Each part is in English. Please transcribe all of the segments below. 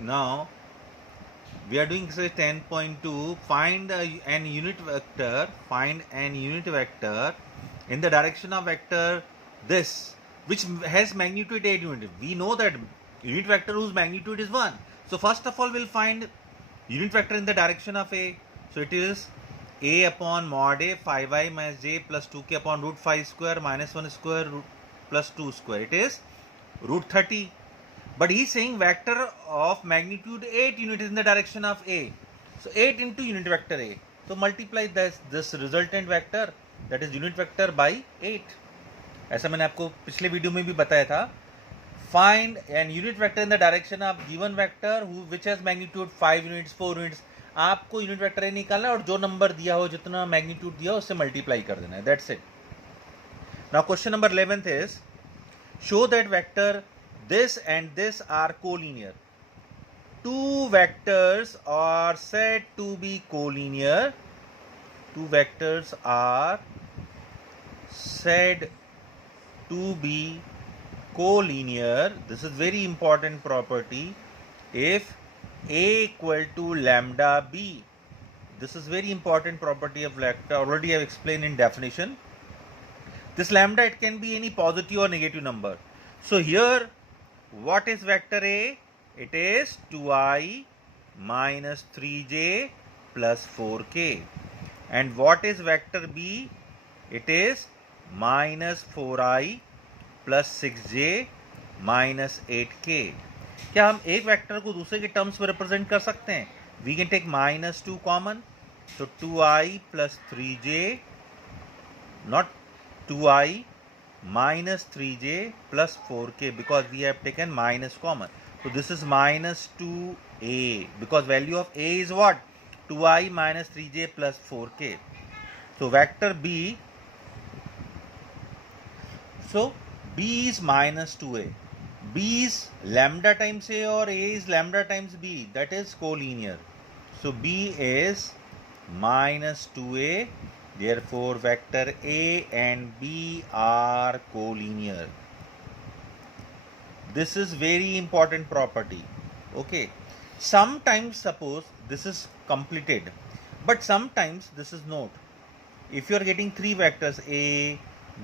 Now we are doing exercise 10.2. Find an unit vector. Find an unit vector in the direction of vector this, which has magnitude 8 unit. We know that unit vector whose magnitude is 1. So first of all, we'll find unit vector in the direction of a. So it is a upon mod a 5I minus j plus 2k upon root 5 square minus 1 square root plus 2 square. It is root 30. But he is saying vector of magnitude 8 unit in the direction of a. So 8 into unit vector a. So multiply this resultant vector, that is unit vector, by 8. ऐसा मैंने आपको पिछले video में भी बताया था. Find an unit vector in the direction of given vector which has magnitude 5 units, 4 units. आपको unit vector A निकालना है और जो नंबर दिया हो, जितना मैग्नीट्यूड दिया हो, उससे मल्टीप्लाई कर देना है. That's it. Now question number 11th is show that vector this and this are collinear. Two vectors are said to be collinear. Two vectors are said to be collinear. This is very important property. If a equal to lambda b. This is very important property of vector. Already I have explained in definition. This lambda, it can be any positive or negative number. So here, what is vector A? It is 2I minus 3j plus 4k. And what is vector B? It is minus 4I plus 6j minus 8k. क्या हम एक vector को दूसरे के terms में represent कर सकते हैं? We can take minus 2 common. So 2I plus 3j, not 2I minus 3j plus 4k, because we have taken minus common. So this is minus 2a, because value of a is what? 2I minus 3j plus 4k. So vector B, so B is minus 2a. B is lambda times a or a is lambda times b. That is collinear. So B is minus 2a. Therefore, vector A and B are collinear. This is very important property. Okay. Sometimes suppose this is completed, but sometimes this is not. If you are getting three vectors A,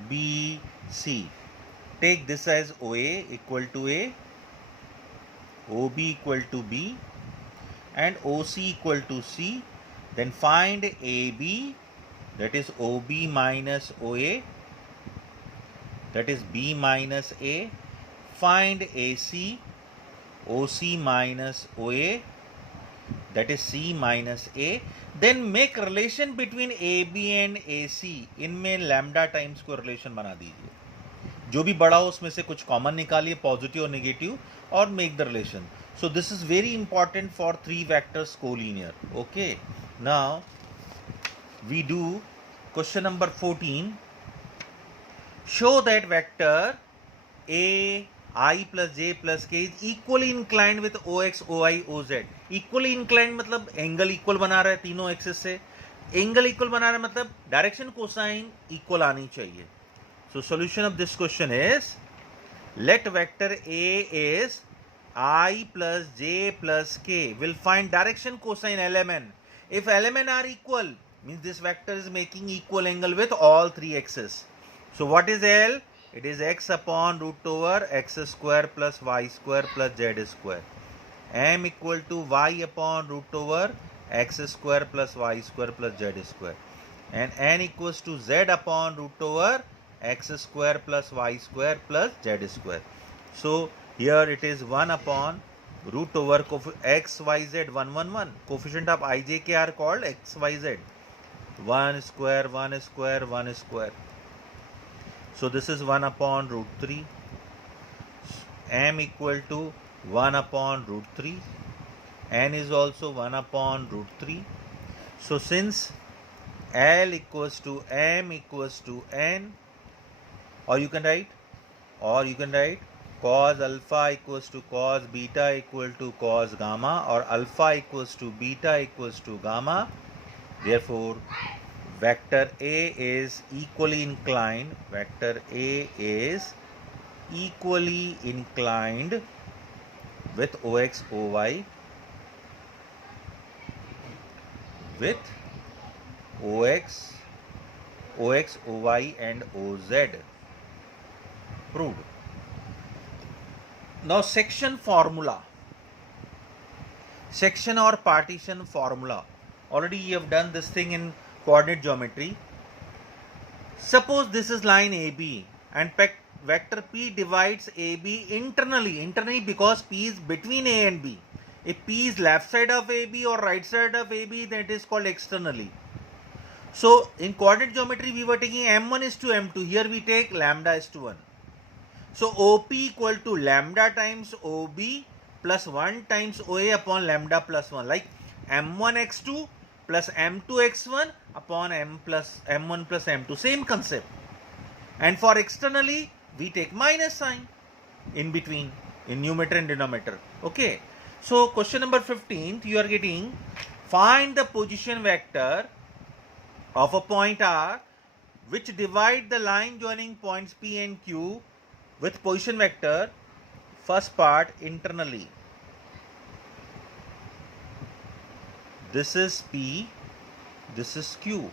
B, C, take this as OA equal to A, OB equal to B, and OC equal to C. Then find AB, that is OB minus OA, that is B minus A. Find AC, OC minus OA, that is C minus A. Then make relation between AB and AC. इनमें lambda times को relation बना दीजिए. जो भी बड़ा हो उसमें से कुछ कॉमन निकालिए, पॉजिटिव और नेगेटिव, और make the relation. So this is very important for three vectors collinear. Okay. Now we do question number 14. Show that vector A I plus j plus k is equally inclined with ox, oy, oz. Equally inclined मतलब angle equal बना रहा है तीनों axis से. Angle equal बना रहा है मतलब डायरेक्शन कोसाइन इक्वल आनी चाहिए. So solution of this question is, let vector A is I plus j plus k. Will find direction cosine lmn. If lmn are equal, means this vector is making equal angle with all three axes. So what is L? It is x upon root over x square plus y square plus z square. M equal to y upon root over x square plus y square plus z square. And n equals to z upon root over x square plus y square plus z square. So here it is 1 upon root over x, y, z, 1, 1, 1. Coefficient of I, j, k are called x, y, z. 1 square, 1 square, 1 square. So this is 1 upon root 3. M equal to 1 upon root 3. N is also 1 upon root 3. So since L equals to M equals to N, or you can write cos alpha equals to cos beta equal to cos gamma, or alpha equals to beta equals to gamma. Therefore, vector A is equally inclined. Vector A is equally inclined with OX, OY, with OX, OY and OZ. Proved. Now section formula. Section or partition formula. Already you have done this thing in coordinate geometry. Suppose this is line AB and vector P divides AB internally because P is between A and B. If P is left side of AB or right side of AB, then it is called externally. So in coordinate geometry we were taking M1 is to M2. Here we take lambda is to 1. So OP equal to lambda times OB plus 1 times OA upon lambda plus 1, like M1x2 plus M2x1 upon M1 plus M2. Same concept. And for externally, we take minus sign in between in numerator and denominator. Okay. So question number 15, you are getting find the position vector of a point R which divide the line joining points P and Q with position vector. First part internally. This is P, this is Q.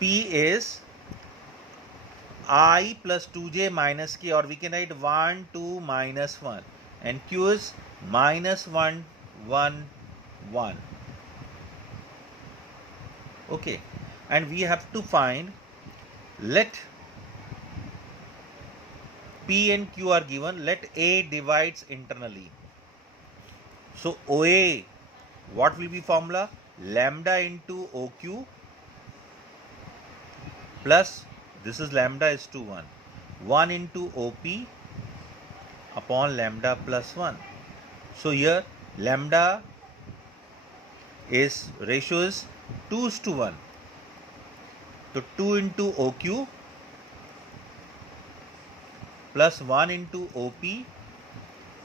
P is I plus 2j minus k, or we can write 1, 2, minus 1. And Q is minus 1, 1, 1. Okay. And we have to find, let P and Q are given, let A divides internally. So OA, what will be formula? Lambda into OQ plus, this is lambda is to 1. 1 into OP upon lambda plus 1. So here lambda is, ratio is 2:1. So 2 into OQ plus 1 into OP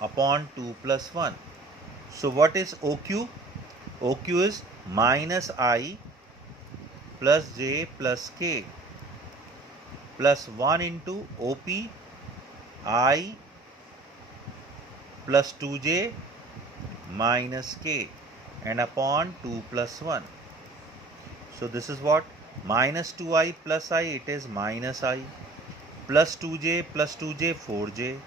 upon 2 plus 1. So what is OQ? OQ is minus I plus j plus k plus 1 into OP I plus 2j minus k and upon 2 plus 1. So this is what? Minus 2i plus I, it is minus I, plus 2j 4j,